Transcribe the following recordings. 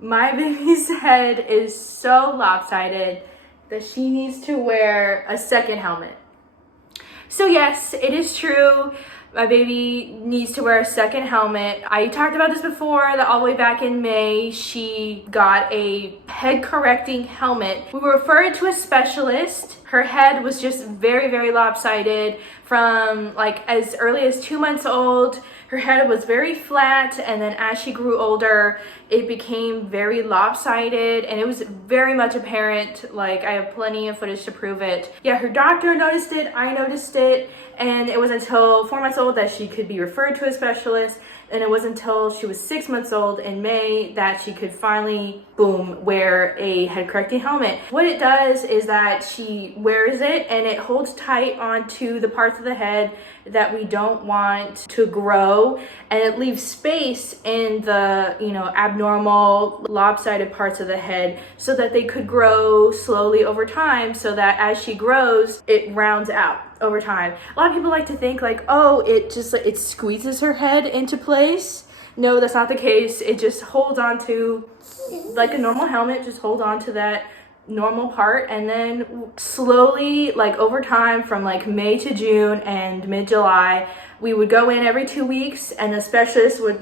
My baby's head is so lopsided that she needs to wear a second helmet. So yes, it is true. My baby needs to wear a second helmet. I talked about this before, that all the way back in May, she got a head correcting helmet. We were referred to a specialist. Her head was just very, very lopsided from like as early as 2 months old. Her head was very flat, and then as she grew older, it became very lopsided, and it was very much apparent. Like, I have plenty of footage to prove it. Yeah, her doctor noticed it, I noticed it, and it was until 4 months old that she could be referred to a specialist, and it was until she was 6 months old in May that she could finally, boom, wear a head correcting helmet. What it does is that she wears it and it holds tight onto the parts of the head that we don't want to grow, and it leaves space in the, abnormal lopsided parts of the head so that they could grow slowly over time, so that as she grows, it rounds out over time. A lot of people like to think like, oh, it squeezes her head into place. No, that's not the case. It just holds on to, like a normal helmet, just hold on to that normal part, and then slowly, like over time, from like May to June and mid-July, we would go in every 2 weeks, and the specialist would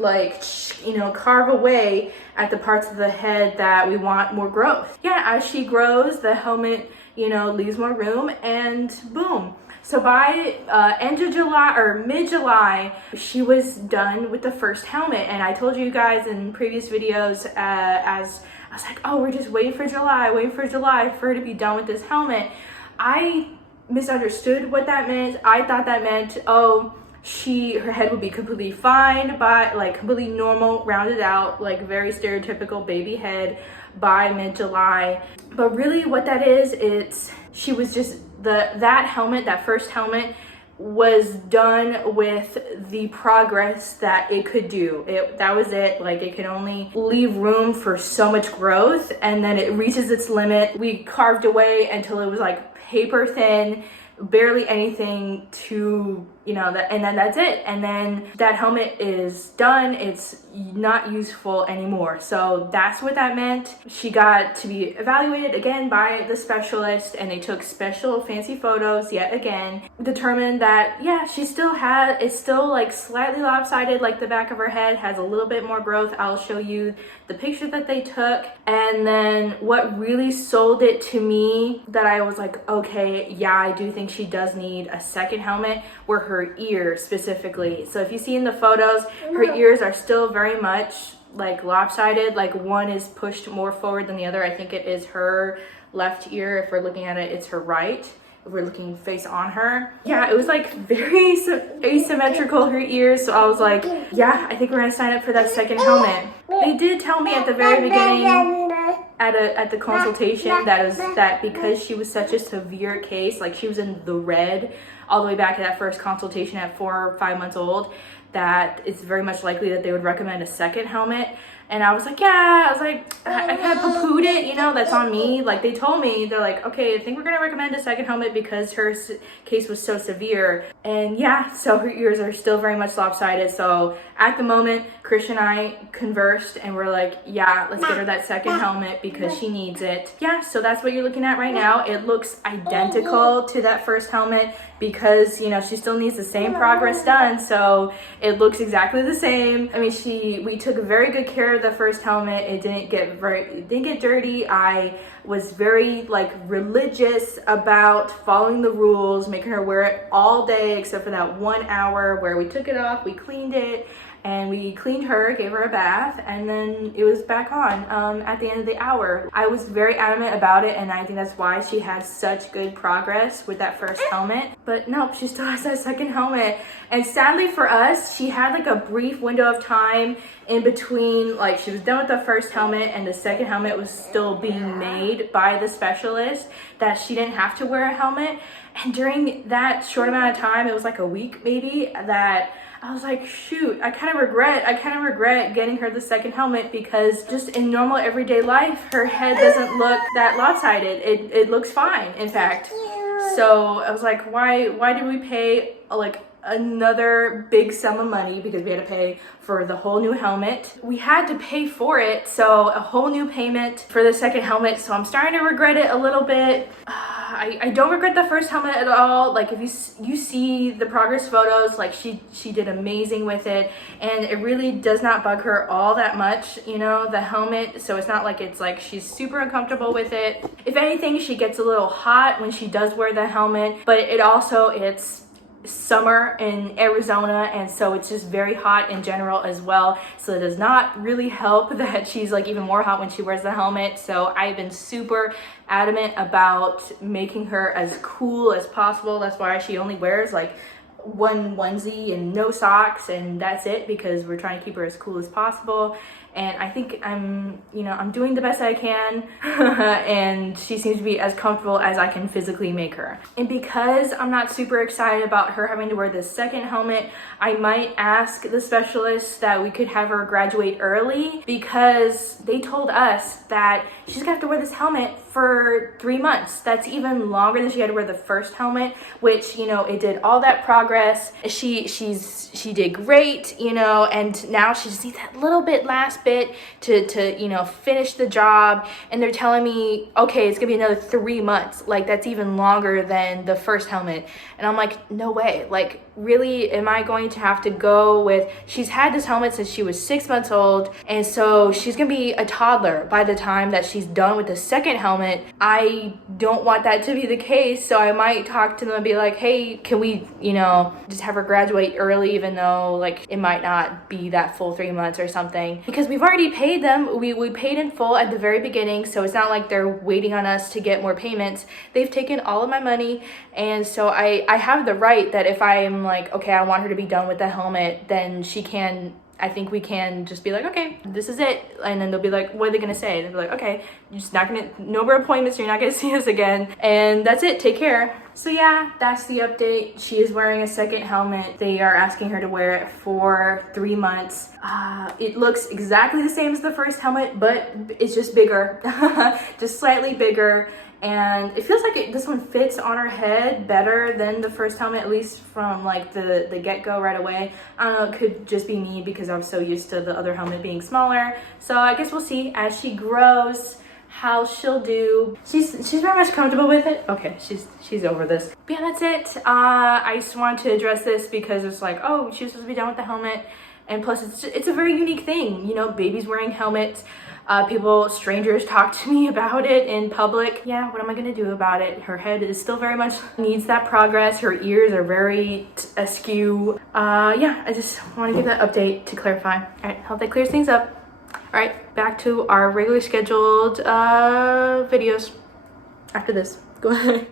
carve away at the parts of the head that we want more growth. Yeah, as she grows, the helmet leaves more room, and boom. So by end of July or mid-July, she was done with the first helmet. And I told you guys in previous videos, as I was like, oh, we're just waiting for July for her to be done with this helmet. I misunderstood what that meant. I thought that meant, oh, her head would be completely fine, by like completely normal, rounded out, like very stereotypical baby head by mid-July. But really what that is, she was just, that first helmet was done with the progress that it could do. That was it. Like, it could only leave room for so much growth, and then it reaches its limit. We carved away until it was like paper thin, barely anything to, and then that's it. And then that helmet is done. It's not useful anymore. So that's what that meant. She got to be evaluated again by the specialist, and they took special fancy photos yet again, determined that, yeah, it's still like slightly lopsided, like the back of her head has a little bit more growth. I'll show you the picture that they took. And then what really sold it to me, that I was like, okay, yeah, I do think she does need a second helmet, were her ears specifically. So if you see in the photos, her ears are still very much like lopsided, like one is pushed more forward than the other. I think it is her left ear. If we're looking at it, it's her right. If we're looking face on her. Yeah, it was like very asymmetrical, her ears. So I was like, yeah, I think we're gonna sign up for that second helmet. They did tell me at the very beginning at the consultation that because she was such a severe case, like she was in the red all the way back to that first consultation at 4 or 5 months old, that it's very much likely that they would recommend a second helmet. And I was like, yeah, I kind of poo-pooed it, that's on me. Like, they told me, they're like, okay, I think we're gonna recommend a second helmet because her case was so severe. And yeah, so her ears are still very much lopsided. So at the moment, Christian and I conversed and we're like, yeah, let's get her that second helmet because she needs it. Yeah, so that's what you're looking at right now. It looks identical to that first helmet because, she still needs the same progress done. So it looks exactly the same. I mean, we took very good care of the first helmet. It didn't get dirty. I was very religious about following the rules, making her wear it all day except for that 1 hour where we took it off, we cleaned it, and we cleaned her, gave her a bath, and then it was back on at the end of the hour. I was very adamant about it, and I think that's why she had such good progress with that first helmet. But nope, she still has that second helmet. And sadly for us, she had like a brief window of time in between, like she was done with the first helmet and the second helmet was still being made by the specialist, that she didn't have to wear a helmet. And during that short amount of time, it was like a week maybe, that I was like, shoot, I kind of regret getting her the second helmet, because just in normal everyday life, her head doesn't look that lopsided. It looks fine, in fact. So I was like, why did we pay like another big sum of money because we had to pay for the whole new helmet. We had to pay for it, so a whole new payment for the second helmet, so I'm starting to regret it a little bit. I don't regret the first helmet at all. Like, if you see the progress photos, like she did amazing with it, and it really does not bug her all that much, you know, the helmet. So it's not like it's like she's super uncomfortable with it. If anything, she gets a little hot when she does wear the helmet, but it's summer in Arizona, and so it's just very hot in general as well, so it does not really help that she's like even more hot when she wears the helmet. So I've been super adamant about making her as cool as possible. That's why she only wears like one onesie and no socks, and that's it, because we're trying to keep her as cool as possible. And I think I'm doing the best I can and she seems to be as comfortable as I can physically make her. And because I'm not super excited about her having to wear this second helmet, I might ask the specialist that we could have her graduate early, because they told us that she's gonna have to wear this helmet for 3 months. That's even longer than she had to wear the first helmet, which, you know, it did all that progress. She did great, you know, and now she just needs that little bit last bit to you know, finish the job. And they're telling me, okay, it's gonna be another 3 months. Like, that's even longer than the first helmet. And I'm like, no way. Like, really, am I going to have to go with, she's had this helmet since she was 6 months old, and so she's gonna be a toddler by the time that she's done with the second helmet. I don't want that to be the case, so I might talk to them and be like, hey, can we, you know, just have her graduate early, even though like it might not be that full 3 months or something, because we've already paid them. We paid in full at the very beginning, so it's not like they're waiting on us to get more payments. They've taken all of my money, and so I have the right that if I'm like, okay, I want her to be done with the helmet, then she can, I think we can just be like, okay, this is it. And then they'll be like, what are they gonna say? They'll be like, okay, you're just not gonna, no more appointments, you're not gonna see us again. And that's it, take care. So yeah, that's the update. She is wearing a second helmet. They are asking her to wear it for 3 months. It looks exactly the same as the first helmet, but it's just bigger, just slightly bigger. And it feels like this one fits on her head better than the first helmet, at least from like the get-go right away. I don't know, it could just be me because I'm so used to the other helmet being smaller. So I guess we'll see as she grows how she'll do. She's very much comfortable with it. Okay, she's over this. But yeah, that's it. I just wanted to address this because it's like, oh, she was supposed to be done with the helmet. And plus it's a very unique thing, you know, babies wearing helmets. Strangers talk to me about it in public. Yeah, what am I gonna do about it? Her head is still very much needs that progress. Her ears are very askew. Yeah, I just want to give that update to clarify. All right, hope that clears things up. All right, back to our regularly scheduled videos after this. Go ahead.